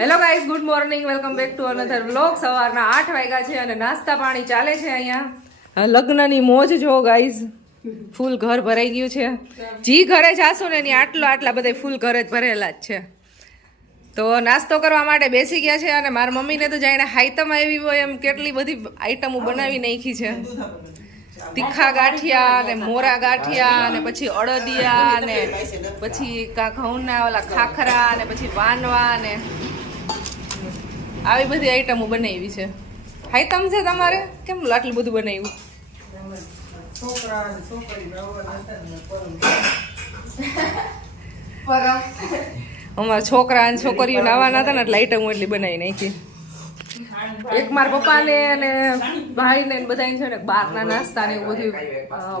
Hello guys, good morning, welcome back to another vlog. સવારના 8 વાગ્યા છે અને નાસ્તા પાણી ચાલે છે અહીંયા. લગ્નની મોજ જો ગાઈઝ, ફૂલ ઘર ભરાઈ ગયું છે. જી ઘરે જાશું ને એની આટલા બધા ફૂલ ઘરે જ ભરેલા જ છે. તો નાસ્તો કરવા માટે બેસી ગયા છે અને મારા મમ્મીને તો જાણે હાઈતમ આવી હોય એમ કેટલી બધી આઈટમો બનાવી નાખી છે. તીખા ગાંઠિયા ને મોરા ગાંઠિયા ને પછી અડદિયા ને પછી ઘઉંના ઓલા ખાખરા ને પછી વાનવા ને આવી બધી આઈટમો બનાવી છે. હાઈતમ છે તમારે? કેમ આટલું બધું બનાવ્યું? અમારા છોકરા અને છોકરીઓ નાવાના હતા ને એટલે આઈટમો એટલી બનાવી નાખી. એક મારા પપ્પાને અને ભાઈને બધાને છે ને બહારના નાસ્તા ને એવું બધું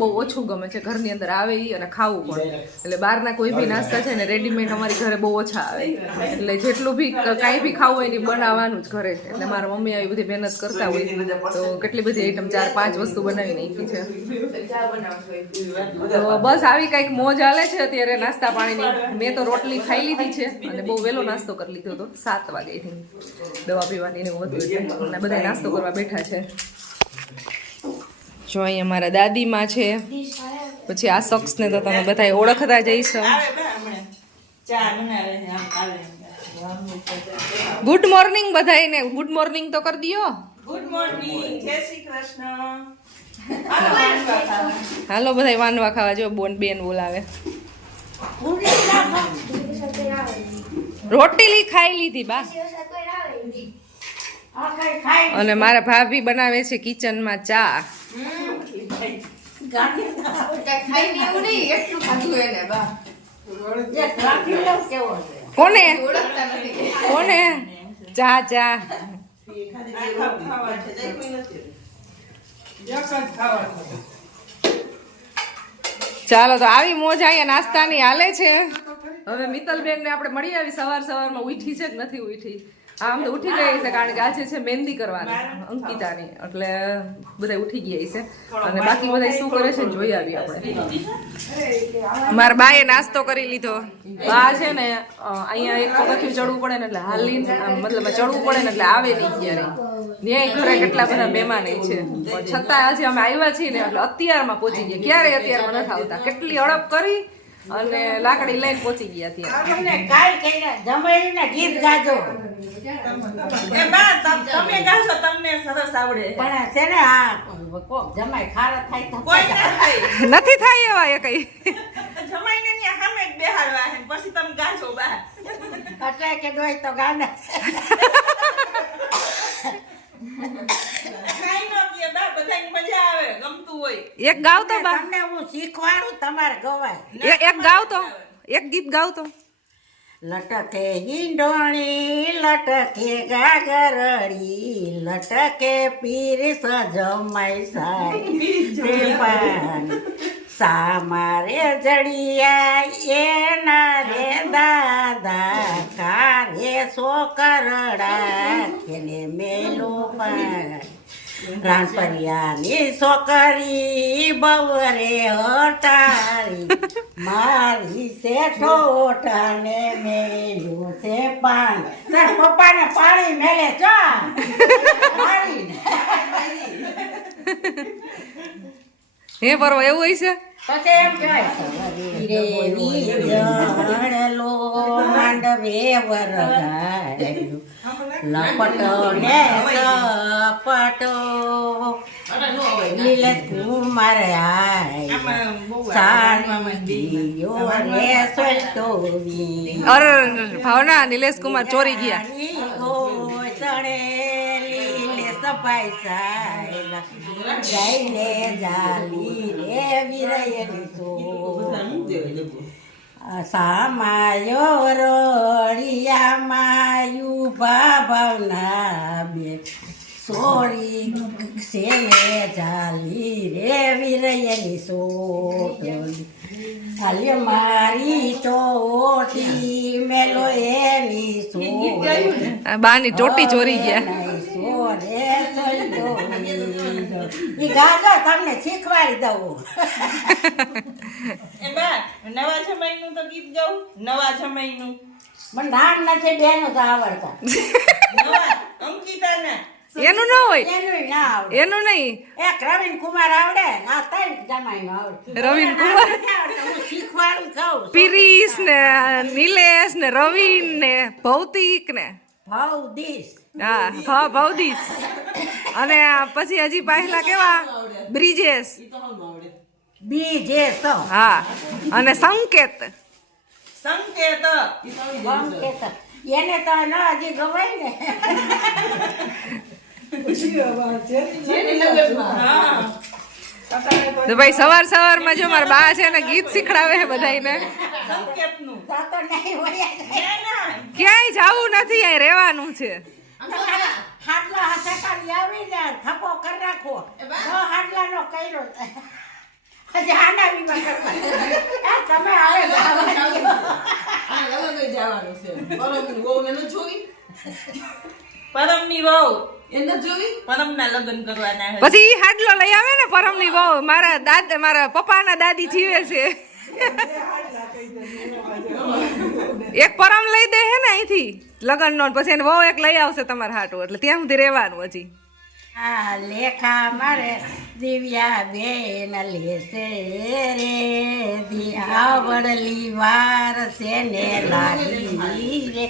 બહુ ઓછું ગમે છે. ઘરની અંદર આવે ઈ અને ખાવું પણ, એટલે બહારના કોઈ બી નાસ્તા છે ને રેડીમેડ અમારી ઘરે બહુ ઓછા આવે. એટલે જેટલું બી કાંઈ બી ખાવું હોય એ બનાવવાનું જ ઘરે. એટલે મારા મમ્મી આવી બધી મહેનત કરતા હોય તો કેટલી બધી આઈટમ 4-5 વસ્તુ બનાવી નાખી છે. તો બસ આવી કંઈક મોજ હાલે છે અત્યારે નાસ્તા પાણીની. મેં તો રોટલી ખાઈ લીધી છે અને બહુ વહેલો નાસ્તો કરી લીધો હતો. 7 વાગ્યાથી દવા પીવાની ને બધું અને બધા નાસ્તો કરવા બેઠા છે. જો અહીં અમારા દાદીમાં છે, પછી આ શખ્સને તો તમે બધા ઓળખતા જઈશ. ગુડ મોર્નિંગ બધાને, ગુડ મોર્નિંગ તો કરી દો. ગુડ મોર્નિંગ, જય શ્રી કૃષ્ણ. હાલો બધા વાનવા ખાવા. જો બેન બોલાવે. રોટલી ખાઈ લીધી બા. અને મારા ભાભી બનાવે છે કિચનમાં ચા. કોને કોને ચા ચા ચાલો તો આવી મોજ અહીંયા નાસ્તાની હાલે છે. હવે મિત્તલબેન ને આપણે મળી આવી. સવારમાં ઉઠી છે કે નથી ઉઠી? આમ તો ઉઠી ગઈ છે કારણ કે આજે છે મહેંદી કરવાની અંકિતાની, એટલે બધા ઉઠી ગયા છે. અને બાકી બધા શું કરે છે જોઈ આવી આપણે. મારા બાએ નાસ્તો કરી લીધો. બા છે ને અહીંયા એક પગથિયું ચડવું પડે ને એટલે હાલી મતલબ ચડવું પડે ને એટલે આવે નહીં ક્યારે. ન્યાય ઘરે કેટલા બધા મહેમાન છે પણ છતાં આજે અમે આવ્યા છીએ ને એટલે અત્યારમાં પહોંચી ગયા. ક્યારેય અત્યારમાં નથી આવતા. કેટલી અડપ કરી અને લાકડી લઈને પહોંચી ગયા ત્યાં. ગીત ગાજો એ બા તમે ગાશો, તમને સરસ આવડે. પણ છે ને આ કોક જમાઈ ખારા થાય તો કોઈ ના થાય. નથી થાય એવા એ કઈ. જમાઈને ની સામે જ બેહાડવા છે પછી તમે ગાશો બા. એટલે કે દોય તો ગાને ખાઈ નો કે બા, બધાને મજા આવે, ગમતું હોય. એક ગાવ તો બા, તમને હું શીખવાડું, તમારે ગવાય. એક ગાવ તો, એક ગીત ગાવ તો. લટકે હિંડોણી લટકે ગાગરડી લટકે પીર સજમાઈ સાઈ સામારે જડિયા એના રે દાદા કારે સોકરડા ખેલે મેલો પણ રાણપરિયાની છોકરી બવરે હટારી મારી શેઠો ઓઠાને મેલું છે પાણી. તાર પપ્પાને પાણી મેલે છો હે પરવો એવું હોય છે. પછી એમ કહેવાય લો માંડવે વરગાડ્યું લપટો ને કપટો લીલે કુમાર અરે ભાવના નિલેશ કુમાર ચોરી ગયા. સફાઈ સાયલા જઈને જાલી રે વિરયની સો સામાયો રોડિયા માયુ ભાવના બે સોરી સેને જાલી રે વિરયની સો હાલ્ય મારી ટોટી મેલો એની સો બાની ટોટી ચોરી ગયા. તમને શીખવાડી દઉં. એ બા નવા જમાઈનું તો ગીત ગાઉં. નવા જમાઈનું મને નામ નથી બેનું તો આવડતા નવા અંકિતાને એનું ન હોય એનું ના આવડે એનું નહીં એક રવિન કુમાર આવડે આ ત્રણ જમાઈનું આવડે રવિન કુમાર હું શીખવાડું કહું પિરીસ ને નિલેશ ને રવિન ને ભૌતિક ને ભાવ દીશ હા ભવદીશ અને પછી હજી પાછલા કેવા બ્રિજેશ બીજે તો હા અને સંકેત સંકેત એને તો ન હજી ગવાય ને તો ભાઈ સવારમાં જો મારા બા છે ને ગીત શીખડાવે છે બધાને સંકેતનું તો તો નહીં વળ્યા જાય. ક્યાંય જવું નથી અહીં રહેવાનું છે હાડલા હાથે કાઢી આવીને થપ્પો કરી રાખો તો હાડલાનો કર્યો હજી આના વિમાં કરવા તમે આવે પરમની વહુ પરમના લગ્ન કરવાના છે. પછી ઈ હાડલો લઈ આવે ને પરમની બહુ મારા પપ્પાના દાદી જીવે છે એક પરમ લઈ દે હે ને અહીંથી લગ્ન નો પછી એને બહુ એક લઈ આવશે તમારા હાટું એટલે ત્યાં સુધી રહેવાનું હજી આ લેખા મારે દિવ્યા બેન લેશે રે આવડલી વાર છે ને લાગી રે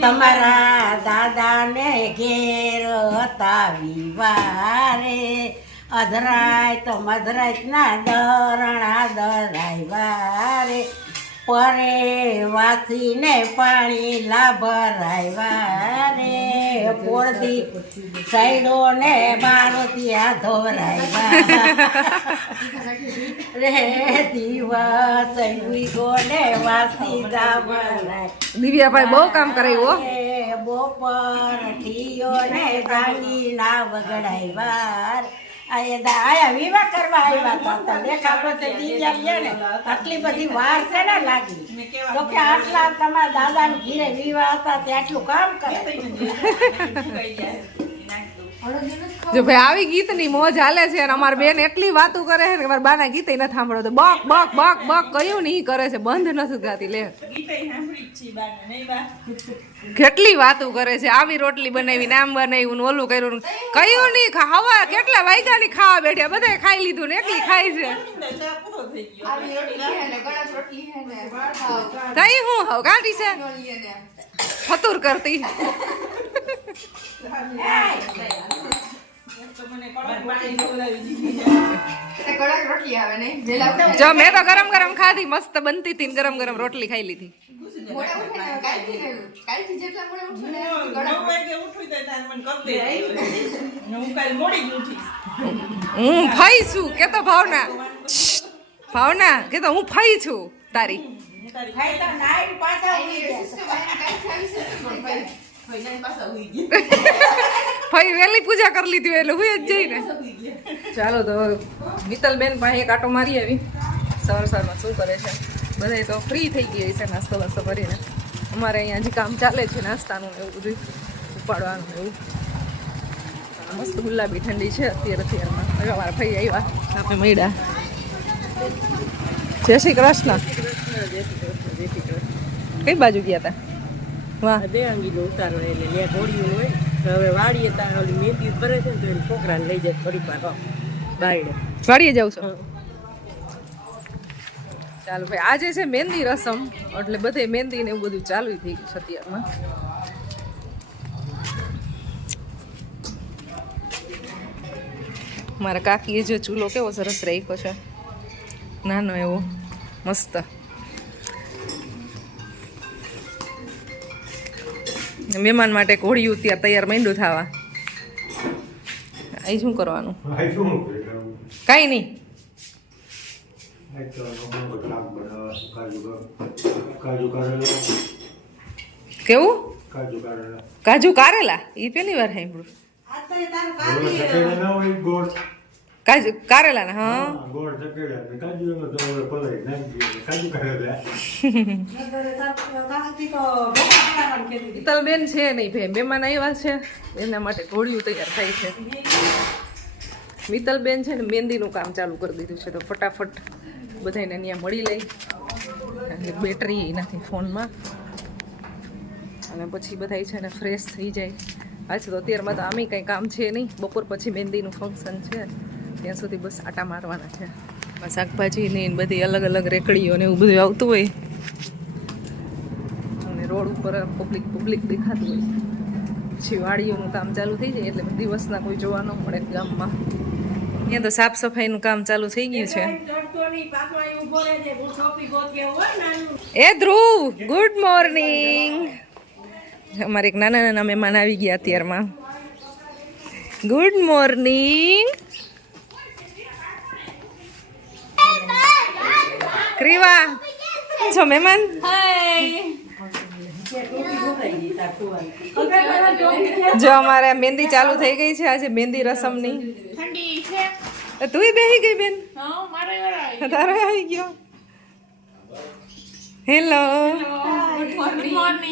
તમારા દાદાને ઘેર હતા વિવારે અધરાય તો મધરાય ના દરણા દરાય રે પરે વાસીને પાણી લાભરાય રે પોળદી સાઈડો ને બારોતિયા ધોરાય રે દિવસ ઉઈગો ને વાસી દાવરાય દિવ્યાભાઈ બહુ કામ કરાયું હો બોપર ઠીયો ને ગાંડી ના વગડાય વાર આયા વિવાહ કરવા આવ્યા હતા તો દેખા બધે દિવ્યા ગયા ને આટલી બધી વાર છે ને લાગી તો કે આટલા તમારા દાદાને ઘીરે વિવાહ હતા તે આટલું કામ કરે જો ભાઈ આવી ગીતની મોજ હાલે છે અને અમારી બેન એટલી વાતો કરે છે કે મારા બાના ગીતે નથી સાંભળો તો બક બક બક બક કયું નહીં કરે છે બંધ નથી ગાતી લે ગીતે સાંભળી જ છે બાને નહીં બા કેટલી વાતો કરે છે આવી રોટલી બનાવી ને આમ બનાવ્યું ને ઓલું કર્યું ને કયું નહીં હવા કેટલા વાગ્યાની ખાવા બેઠ્યા બધા ખાઈ લીધું ને એકલી ખાઈ છે પૂરો થઈ ગયો તઈ હું હવ કાઢી છે ફતુર કરતી તો મને કડક પાણી ખવડાવી દીધી જો મેં તો ગરમ ગરમ ખાધી મસ્ત બનતી હતી ને ગરમ ગરમ રોટલી ખાઈ લીધી 9 વાગે ઉઠું તો તાર મને કપ દે હું કાલ મોડી જ ઉઠી હું ફઈ છું કે તો ભાવના કે તો હું ફઈ છું તારી ખાઈ તો નાઈ પાછા ઉઈ ફઈ વેલી પૂજા કરી લીધી એટલે હું જ જઈને ચાલો તો મિત્તલબેન પાસે એક આટો મારી આવી સવારમાં શું કરે છે બધા તો ફ્રી થઈ ગઈ છે નાસ્તો વાસ્તો કરીને અમારે અહીંયા હજી કામ ચાલે છે નાસ્તાનું ને એવું બધું ઉપાડવાનું એવું મસ્ત ગુલાબી ઠંડી છે અત્યારમાં હવે અમારા ભાઈ આવ્યા આપણે મળ્યા જય શ્રી કૃષ્ણ કઈ બાજુ ગયા હતા વાહ દેવાંગીનો ઉતારો એટલે લે ઘોડીયું હોય તો હવે વાડીએ ત્યાં ઓલી મહેંદી ભરે છે ને તો એને છોકરાને લઈ જાય થોડી વાર બાયડે વાડીએ જાઉં છો ચાલો ભાઈ આજે છે મહેંદી રસમ એટલે બધે મહેંદી ને એવું બધું ચાલુ થઈ ગયું છે અત્યારમાં મારા કાકીએ જો ચૂલો કેવો સરસ રાખ્યો છે નાનો એવો મસ્ત મહેમાન માટે ઘોડિયું ત્યાં તૈયાર માંડ્યું થવા અહીં શું કરવાનું કાંઈ નહીં કેવું કાજુ કારેલા એ પેલી વાર સાંભળ્યું કાજુ કારેલા ને હા મિત્તલબેન છે નહીં ભાઈ મહેમાન આવ્યા છે એના માટે ઘોડિયું તૈયાર થાય છે મિત્તલબેન છે ને મહેંદીનું કામ ચાલુ કરી દીધું છે તો ફટાફટ બધાને અહીંયા મળી લઈ કારણ કે બેટરી નથી ફોનમાં અને પછી બધાય છે ને ફ્રેશ થઈ જાય. આજે તો અત્યારમાં તો આમે કંઈ કામ છે નહીં, બપોર પછી મહેંદીનું ફંક્શન છે ત્યાં સુધી બસ આટા મારવાના છે. શાકભાજીની બધી અલગ અલગ રેકડીઓ ને એવું બધું આવતું હોય અને રોડ ઉપર પબ્લિક દેખાતું હોય. પછી વાડીઓનું કામ ચાલુ થઈ જાય એટલે દિવસના કોઈ જોવા ન મળે ગામમાં. અહીંયા તો સાફ સફાઈનું કામ ચાલુ થઈ ગયું છે. એ ધ્રુવ, ગુડ મોર્નિંગ. અમારે એક નાના નાના મહેમાન આવી ગયા અત્યારમાં. Good morning. ક્રીવા છો મહેમાન? જો અમારે મહેંદી ચાલુ થઈ ગઈ છે આજે, મહેંદી રસમની. તું બેહી ગઈ બેન? તારો આવી ગયો. હેલો,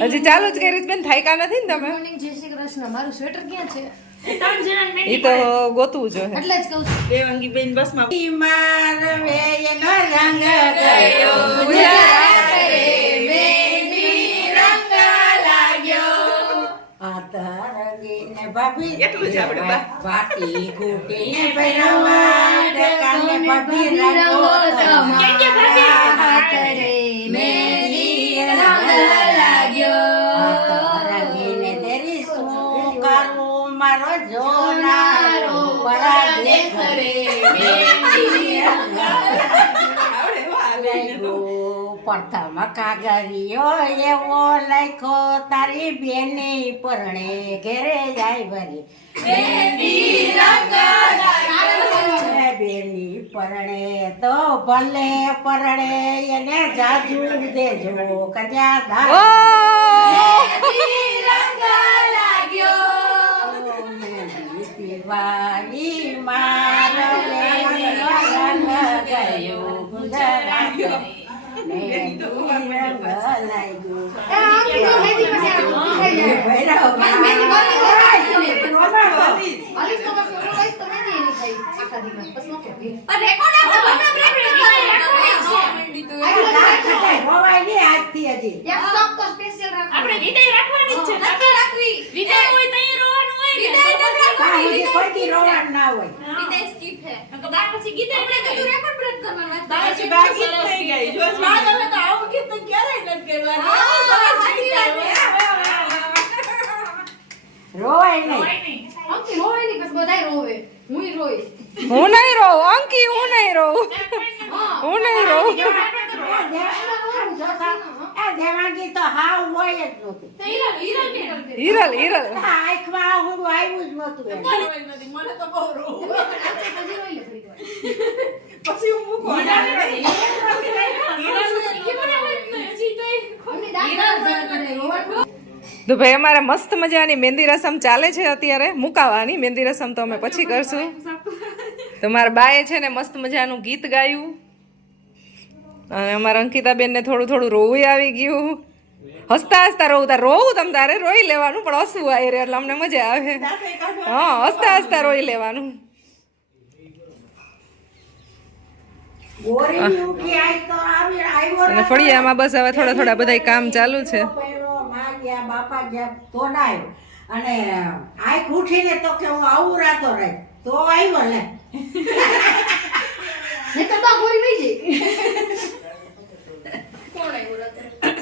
હજી ચાલુ જ કરી બેન, થાયકા નથી ને તમે? જય શ્રી કૃષ્ણ. મારું સ્વેટર ક્યાં છે? એ તો ગોતવું જોઈએ. એટલે જ કહું છું. દેવાંગી બેન બસમાં મારવે એનો રંગ ગયો હાથ રંગીને ભાભી એટલું જ આપણે વાટી કૂટીને ભૈરવા ડકાને ભાભી રંગો હાથ રે મેરી રંગ લાગ્યો. રંગીને તેરી શું કરું મારો જોનારો પરાદેશ રે મેરી રંગ પ્રથમ કાગરિયો એવો લખો તારી બેની પરણે ઘેરે જાય ભરી બેની પરણે તો ભલે પરણે એને જાજુ દેજો કન્યા ઓ! વાલી મારો ગયો ગુજરાત ના હોય બાકી થઈ ગઈ. જો સ્વાદ તો આવું ગીત તો ક્યારેય નથી રોવાય નહીં અંકી રોવે નહીં, બસ બધાય રોવે. હુંય રોઈશ. હું નહીં રહું અંકી, હું નહીં રહું, હું નહીં રહું. દેવાંગી તો હાવ હોય જ નતું હિરલ હિરલ આંખમાં હું આવ્યું જ નતું એમ. મને તો બહુ રોવું. પછી રોઈ લે થોડીક વાર. પછી હું મૂકો અમને દાંત ના કરે, રોવાનું. તો ભાઈ અમારે મસ્ત મજાની મહેંદી રસમ ચાલે છે અત્યારે, મુકાવાની મહેંદી રસમ તો અમે પછી કરશું. તો મારા બાએ છે ને મસ્ત મજાનું ગીત ગાયું અને અમારા અંકિતાબેન ને થોડું થોડું રોવું આવી ગયું. હસતા હસતા રોવું તમ તારે રોઈ લેવાનું, પણ હસવું આવે રે એટલે અમને મજા આવે. હા, હસતા હસતા રોઈ લેવાનું. ગોરી ઉઠી આઈ તો આવ્યો અને ફળિયામાં બસ હવે થોડા થોડા બધા કામ ચાલુ છે. માં ગયા બાપા ગયા તોડાયો અને આંખ ઉઠીને તો કે હું આવું રાતો રહી તો આવ્યો લે નહીંતર તો આ ગોળી વહી જાય. કોણ આવ્યું રાતે?